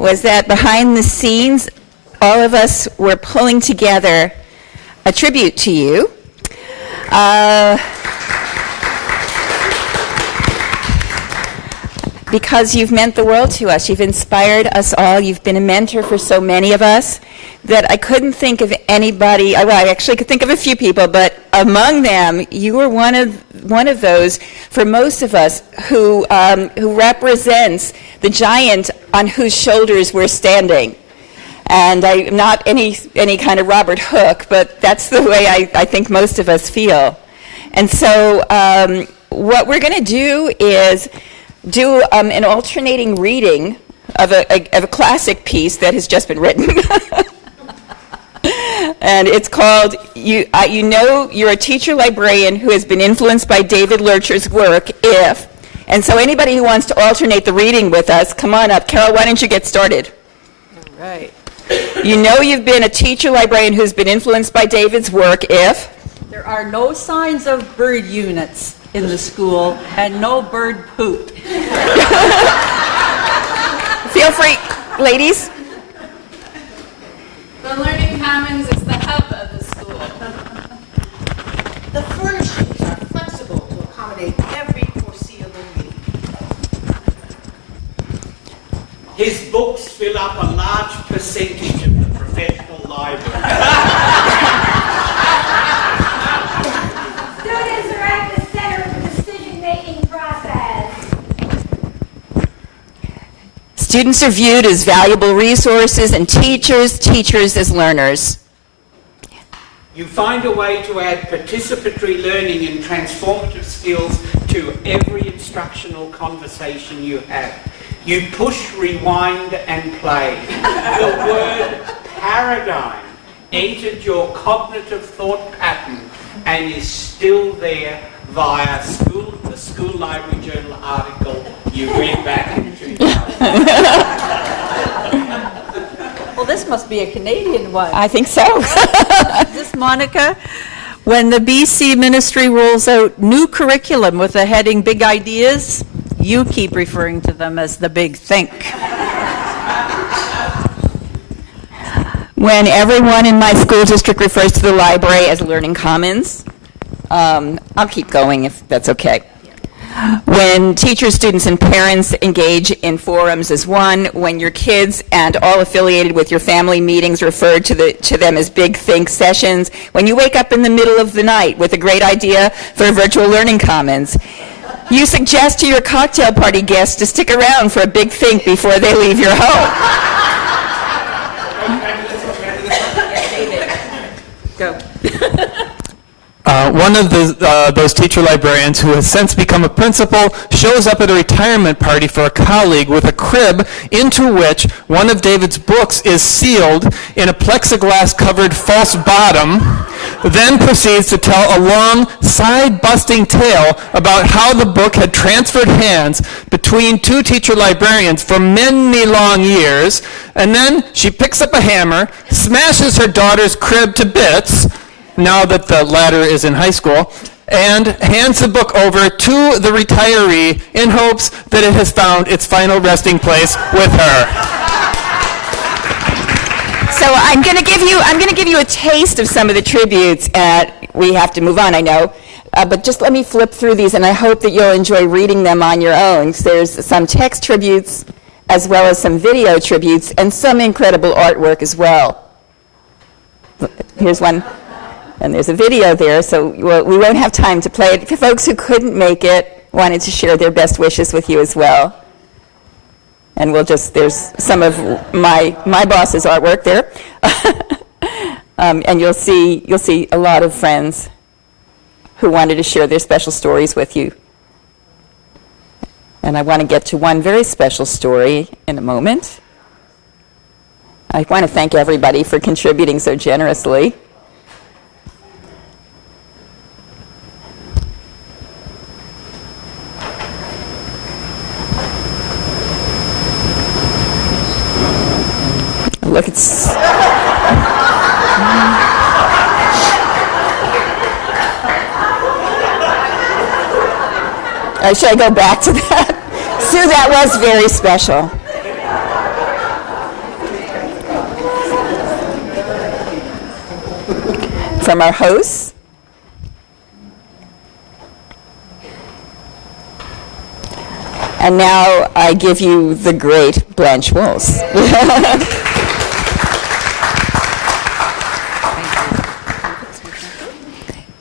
was that behind the scenes, all of us were pulling together a tribute to you. Because you've meant the world to us. You've inspired us all. You've been a mentor for so many of us that I couldn't think of anybody. Well, I actually could think of a few people, but among them, you were one of those for most of us who represents the giant on whose shoulders we're standing. And I'm not any kind of Robert Hooke, but that's the way I think most of us feel. And so what we're going to do is do an alternating reading of a classic piece that has just been written. And it's called, you know you're a teacher librarian who has been influenced by David Loertscher's work, if. And so anybody who wants to alternate the reading with us, come on up. Carol, why don't you get started? All right. You know you've been a teacher librarian who's been influenced by David's work, if. There are no signs of bird units in the school and no bird poop. Feel free, ladies. The Learning Commons is the hub of the school. The furnishings are flexible to accommodate every foreseeable need. His books fill up a large percentage of the professional library. Students are at the center of the decision-making process. Students are viewed as valuable resources, and teachers as learners. You find a way to add participatory learning and transformative skills to every instructional conversation you have. You push, rewind, and play. The word paradigm entered your cognitive thought pattern and is still there via the School Library Journal article you read back in 2000. Well, this must be a Canadian one. I think so. Is this Monica? When the BC ministry rolls out new curriculum with the heading Big Ideas, you keep referring to them as the Big Think. When everyone in my school district refers to the library as Learning Commons, I'll keep going if that's okay. When teachers, students, and parents engage in forums as one, when your kids and all affiliated with your family meetings refer to them as Big Think sessions, when you wake up in the middle of the night with a great idea for a virtual Learning Commons, you suggest to your cocktail party guests to stick around for a Big Think before they leave your home. Go. One of those teacher librarians who has since become a principal shows up at a retirement party for a colleague with a crib into which one of David's books is sealed in a plexiglass-covered false bottom, then proceeds to tell a long, side-busting tale about how the book had transferred hands between two teacher librarians for many long years, and then she picks up a hammer, smashes her daughter's crib to bits, now that the latter is in high school, and hands the book over to the retiree in hopes that it has found its final resting place with her. So I'm going to give you a taste of some of the tributes. We have to move on, I know, but just let me flip through these, and I hope that you'll enjoy reading them on your own. There's some text tributes, as well as some video tributes, and some incredible artwork as well. Here's one. And there's a video there, so we won't have time to play it. For folks who couldn't make it, wanted to share their best wishes with you as well. And there's some of my boss's artwork there. And you'll see a lot of friends who wanted to share their special stories with you. And I want to get to one very special story in a moment. I want to thank everybody for contributing so generously. Look, it's... Should I go back to that? Sue, that was very special. from our hosts. And now I give you the great Blanche Wolse.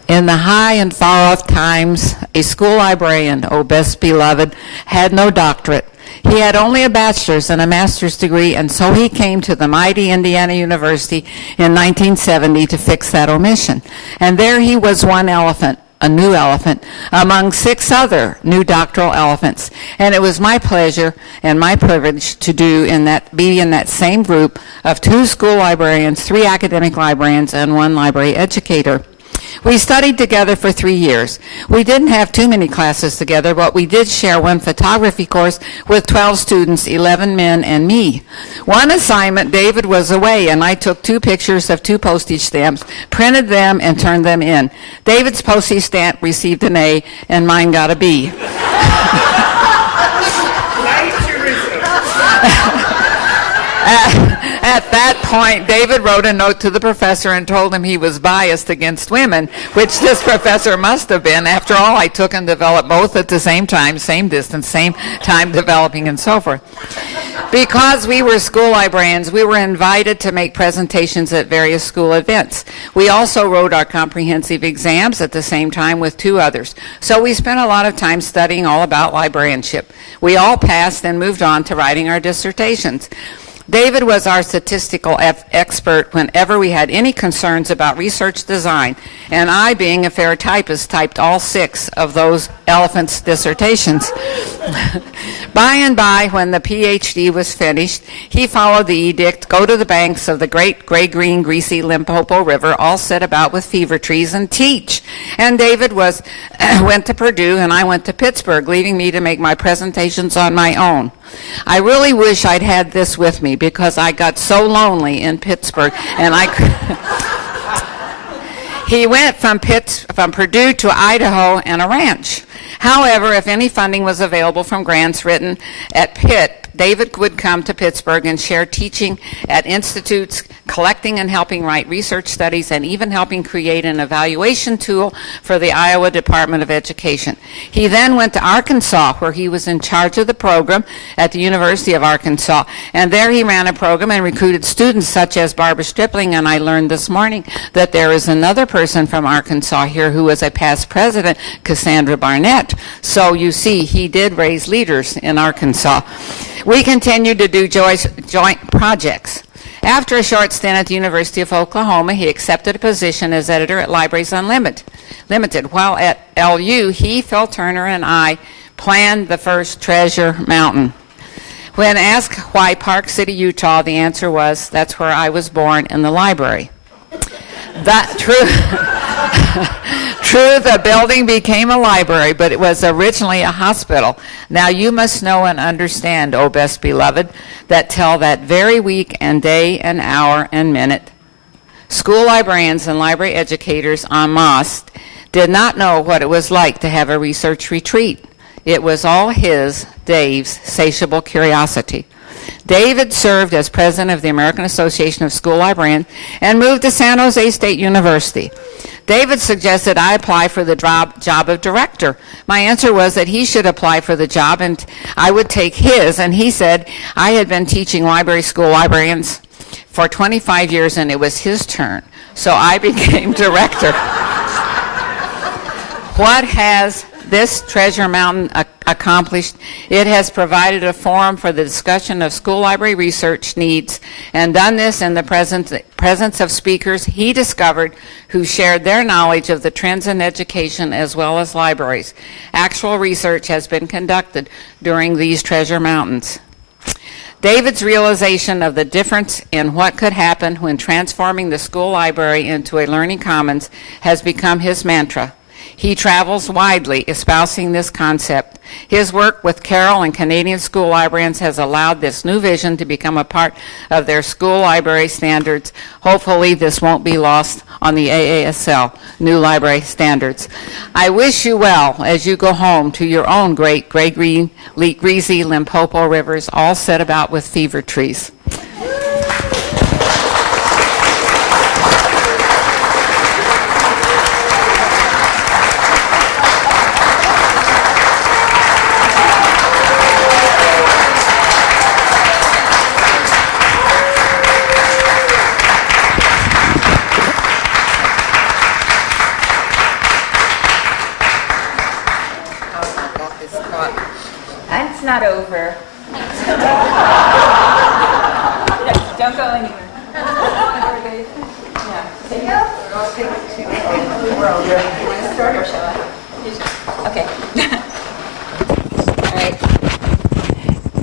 In the high and far-off times, a school librarian, oh best beloved, had no doctorate. He had only a bachelor's and a master's degree, and so he came to the mighty Indiana University in 1970 to fix that omission. And there he was, one elephant, a new elephant, among 6 other new doctoral elephants. And it was my pleasure and my privilege to be in that same group of 2 school librarians, 3 academic librarians, and 1 library educator. We studied together for 3 years. We didn't have too many classes together, but we did share 1 photography course with 12 students, 11 men and me. One assignment, David was away, and I took 2 pictures of 2 postage stamps, printed them, and turned them in. David's postage stamp received an A, and mine got a B. At that point, David wrote a note to the professor and told him he was biased against women, which this professor must have been. After all, I took and developed both at the same time, same distance, same time developing, and so forth. Because we were school librarians, we were invited to make presentations at various school events. We also wrote our comprehensive exams at the same time with 2 others. So we spent a lot of time studying all about librarianship. We all passed and moved on to writing our dissertations. David was our statistical expert whenever we had any concerns about research design, and I, being a fair typist, typed all 6 of those elephants' dissertations. By and by, when the PhD was finished, he followed the edict, go to the banks of the great gray-green, greasy Limpopo River, all set about with fever trees, and teach. And David went to Purdue, and I went to Pittsburgh, leaving me to make my presentations on my own. I really wish I'd had this with me, because I got so lonely in Pittsburgh, and he went from Purdue to Idaho and a ranch. However, if any funding was available from grants written at Pitt, David would come to Pittsburgh and share teaching at institutes, collecting and helping write research studies, and even helping create an evaluation tool for the Iowa Department of Education. He then went to Arkansas, where he was in charge of the program at the University of Arkansas. And there he ran a program and recruited students such as Barbara Stripling, and I learned this morning that there is another person from Arkansas here who was a past president, Cassandra Barnett. So you see, he did raise leaders in Arkansas. We continued to do joint projects. After a short stint at the University of Oklahoma, he accepted a position as editor at Libraries Unlimited. While at LU, he, Phil Turner, and I planned the first Treasure Mountain. When asked why Park City, Utah, the answer was, that's where I was born, in the library. True, the building became a library, but it was originally a hospital. Now you must know and understand, O best beloved, that till that very week and day and hour and minute, school librarians and library educators en masse did not know what it was like to have a research retreat. It was all Dave's, satiable curiosity. David served as president of the American Association of School Librarians and moved to San Jose State University. David suggested I apply for the job of director. My answer was that he should apply for the job and I would take his, and he said I had been teaching school librarians for 25 years and it was his turn. So I became director. What has this Treasure Mountain accomplished? It has provided a forum for the discussion of school library research needs and done this in the presence of speakers he discovered who shared their knowledge of the trends in education as well as libraries. Actual research has been conducted during these Treasure Mountains. David's realization of the difference in what could happen when transforming the school library into a learning commons has become his mantra. He travels widely espousing this concept. His work with Carroll and Canadian school librarians has allowed this new vision to become a part of their school library standards. Hopefully this won't be lost on the AASL, new library standards. I wish you well as you go home to your own great gray-green, greasy Limpopo rivers, all set about with fever trees. It's not over. Don't go anywhere. Okay. All right.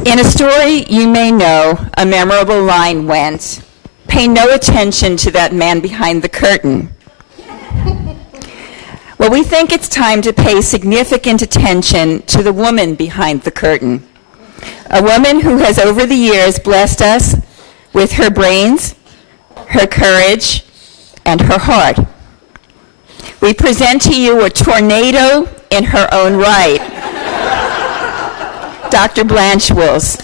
In a story you may know, a memorable line went, "Pay no attention to that man behind the curtain." Well, we think it's time to pay significant attention to the woman behind the curtain. A woman who has over the years blessed us with her brains, her courage, and her heart. We present to you a tornado in her own right. Dr. Blanche Wills.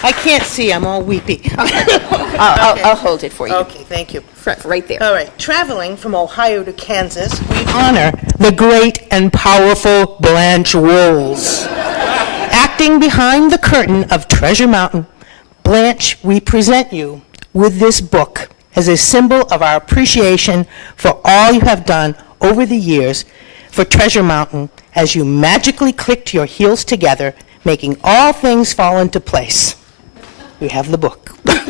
I can't see. I'm all weepy. I'll hold it for you. Okay, thank you. Right there. All right. Traveling from Ohio to Kansas, we honor the great and powerful Blanche Wills. Acting behind the curtain of Treasure Mountain, Blanche, we present you with this book as a symbol of our appreciation for all you have done over the years for Treasure Mountain as you magically clicked your heels together, making all things fall into place. We have the book. Good.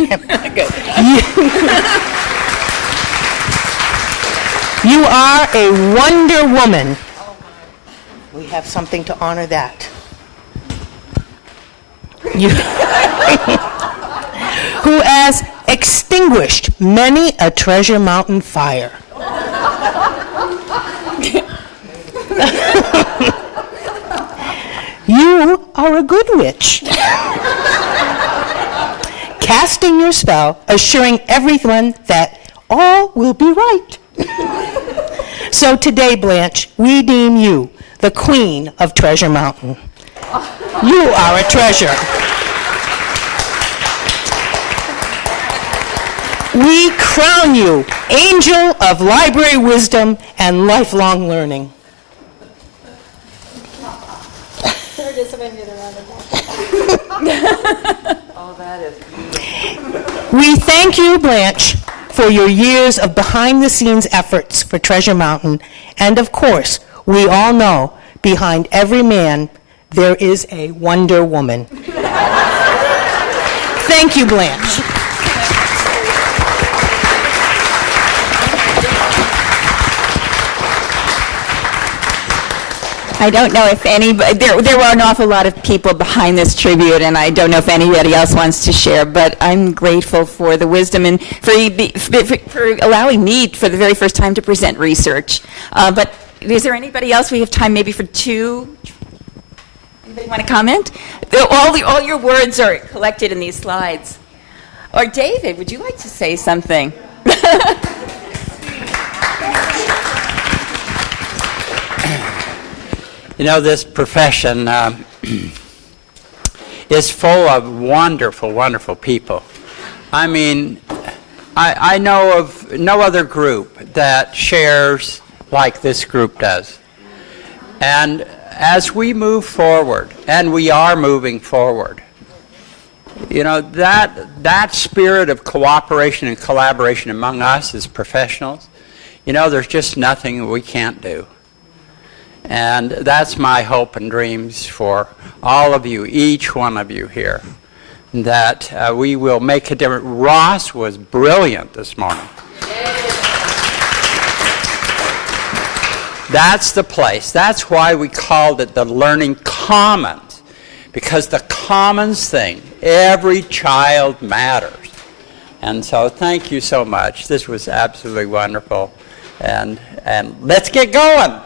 You are a Wonder Woman. We have something to honor that. Who has extinguished many a Treasure Mountain fire. You are a good witch. Casting your spell, assuring everyone that all will be right. So today, Blanche, we deem you the queen of Treasure Mountain. You are a treasure. We crown you angel of library wisdom and lifelong learning. We thank you, Blanche, for your years of behind-the-scenes efforts for Treasure Mountain. And of course, we all know behind every man there is a Wonder Woman. Thank you, Blanche. I don't know if anybody, there were an awful lot of people behind this tribute, and I don't know if anybody else wants to share, but I'm grateful for the wisdom and for allowing me for the very first time to present research. But is there anybody else? We have time maybe for two. Anybody want to comment? All your words are collected in these slides. Or David, would you like to say something? You know, this profession is full of wonderful, wonderful people. I mean, I know of no other group that shares like this group does. And as we move forward, and we are moving forward, you know, that spirit of cooperation and collaboration among us as professionals, you know, there's just nothing we can't do. And that's my hope and dreams for all of you, each one of you here, that we will make a difference. Ross was brilliant this morning. That's the place. That's why we called it the Learning Commons, because the commons thing, every child matters. And so thank you so much. This was absolutely wonderful. And let's get going.